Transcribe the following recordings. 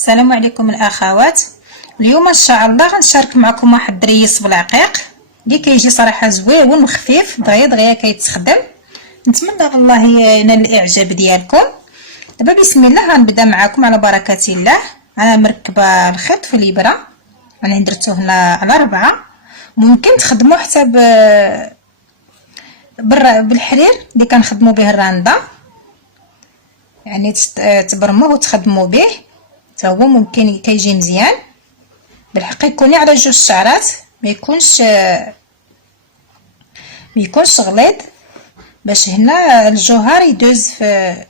السلام عليكم الاخوات. اليوم ان شاء الله غنشارك معكم واحد الدريس بالعقيق اللي كيجي صراحه زويون وخفيف دغيا كيتخدم. نتمنى الله ينال الاعجاب ديالكم. دابا بسم الله غنبدا معكم على بركه الله. انا مركبه الخيط في الابره، انا درته هنا على 4. ممكن تخدموا حتى بالحرير اللي كنخدموا به الرانده، يعني تبرموه وتخدموا به حتى هو ممكن كيجي مزيان. بالحق يكون على 2 شعرات، ما يكونش غليظ باش هنا الجوهر يدوز في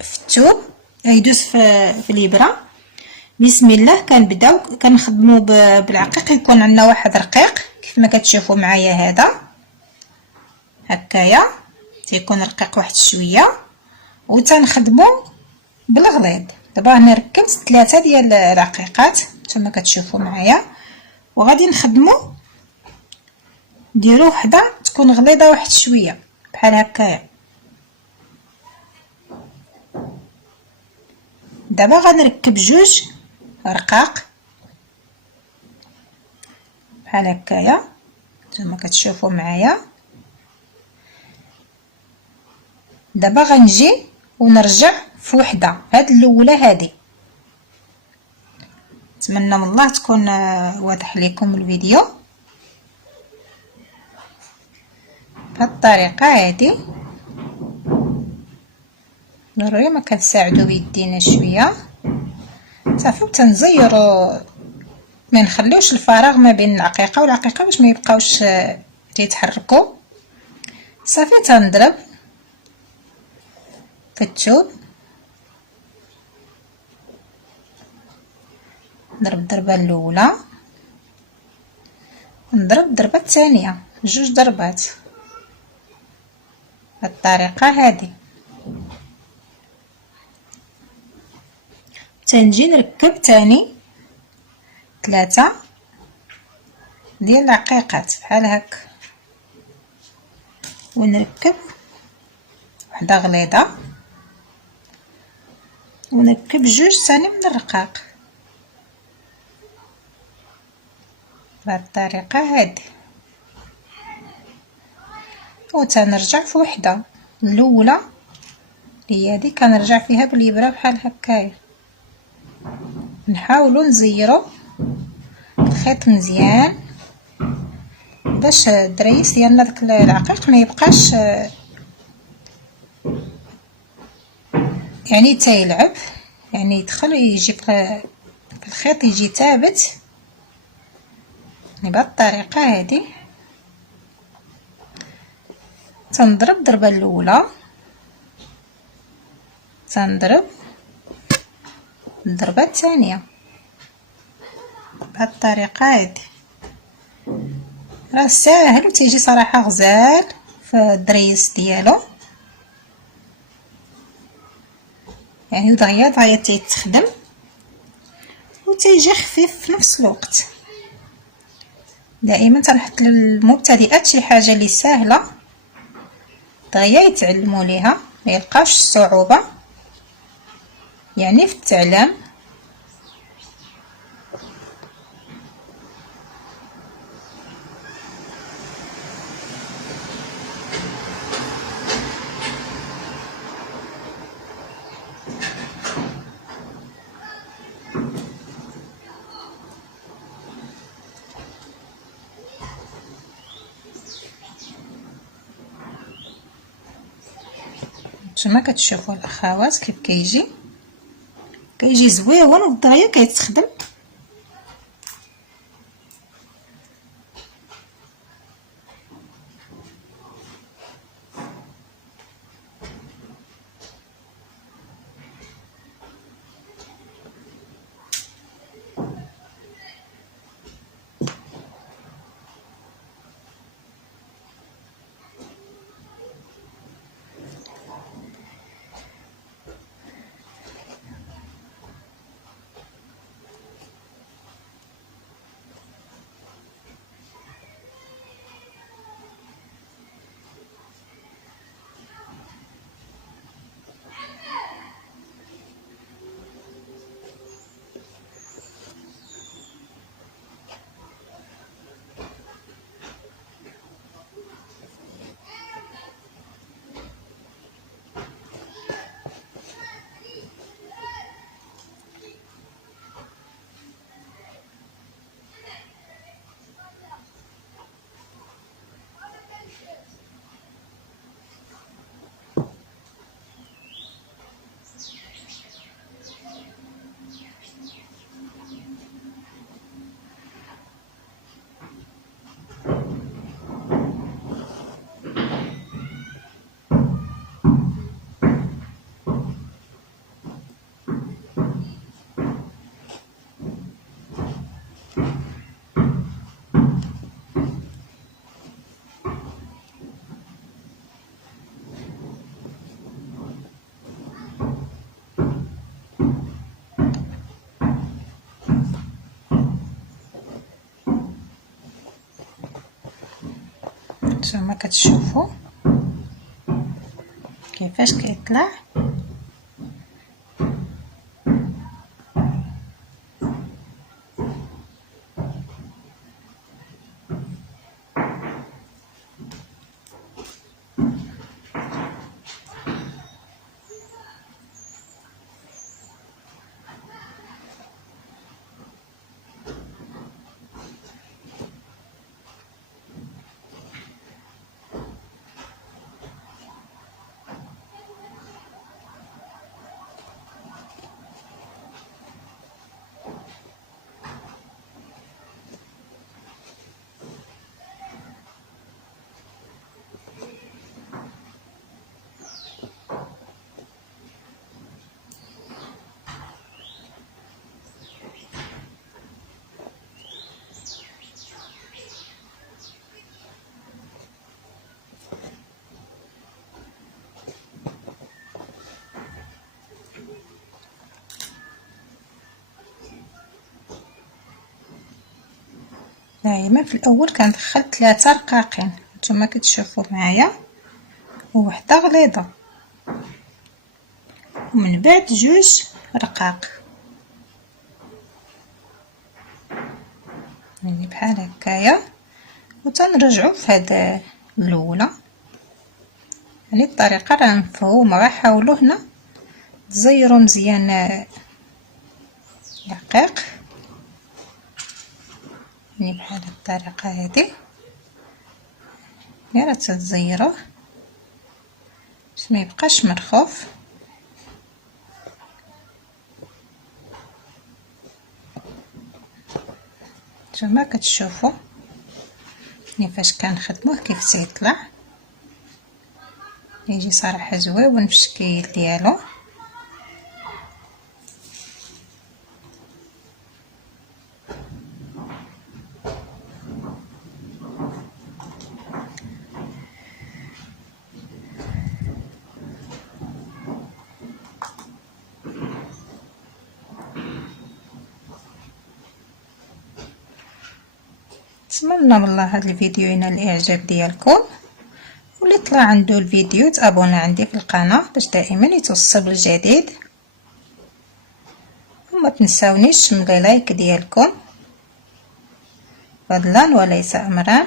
الثوب، يدوز في الابره. بسم الله كنبداو كنخدموا بالعقيق. يكون عندنا واحد رقيق كيف ما كتشوفوا معايا، هذا هكايا تيكون رقيق واحد شويه، وتنخدموا بالغليظ. دابا انا ركبت 3 ديال العقيقات كما كتشوفوا معايا، وغادي نخدموا نديروا وحده تكون غليظه واحد شويه بحال هكايا. دابا غنركب 2 رقاق بحال هكايا كما كتشوفوا معايا. دابا غنجي ونرجع في وحده، هاد الاولى هذه. نتمنى من الله تكون واضح لكم الفيديو بهاد الطريقه هذه. ضروري ما كنساعدوا بيدينا شويه صافي، وتنزيروا ما نخليوش الفراغ ما بين العقيقه والعقيقه باش ما يبقاوش تيتحركوا. صافي تنضرب في الثوب، نضرب الضربه الاولى ونضرب الضربه الثانيه، 2 ضربات بهاد الطريقه هذه. تنجي نركب تاني 3 ديال العقيقات بحال هكا، ونركب وحده غليظه، ونركب 2 ثاني من الرقاق بهاد الطريقه هذه، وتنرجع في وحده الاولى هي هذه كنرجع فيها بالابره بحال هكايا. نحاولوا نزيروا الخيط مزيان باش الدريس ديالنا داك العقيق ما يبقاش يعني تيلعب، يعني يدخل يجي في الخيط يجي ثابت، يعني بهاد الطريقه هذه. تنضرب الضربه الاولى، تنضرب الضربه الثانيه بهاد الطريقه هذه. راه ساهل وتيجي صراحه غزال في الدريس ديالو، يعني دغيا تيتخدم وتيجي خفيف في نفس الوقت. دائما تنحط للمبتدئات شي حاجه اللي سهله دغيا يتعلموا ليها، ما يلقاوش الصعوبه يعني في التعلم. كما كتشوفوا الاخوات كيف كيجي زويون ودغيا كيتخدم. نتوما كتشوفوا كيفاش كيطلع. دائما في الاول كندخل 3 رقاقين نتوما كتشوفوا معايا، ووحده غليظه، ومن بعد 2 رقاق يعني بحال هكايا، وتنرجعوا في هاد الاولى. يعني الطريقه راه مفهومه، حاولوا هنا تزيروا مزيان الرقيق يعني بحال الطريقه هذه، غير تزيروه باش ما يبقاش مرخوف. نتوما كتشوفوا كيفاش كنخدموه كيف تيطلع، يجي صراحه زويون في الشكل ديالو. نتمنى والله هذا الفيديو ينال الاعجاب ديالكم، واللي طلع عنده الفيديو تابونا عندي في القناه باش دائما يتوصل بالجديد، وما تنساونيش من لايك ديالكم فضلا وليس امرا.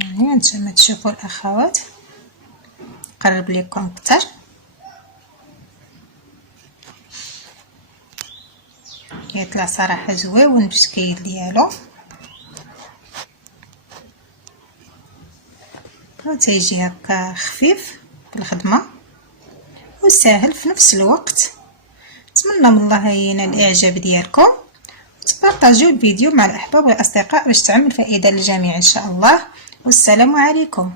يعني نتوما تشوفوا الاخوات قرب لكم اكثر، يطلع صراحه زويون بالشكل ديالو، وتيجي هكا خفيف بالخدمه وسهل في نفس الوقت. نتمنى من الله ينال الاعجاب ديالكم، وتبارطاجيو الفيديو مع الاحباب والاصدقاء باش تعمل فائده للجميع ان شاء الله. والسلام عليكم.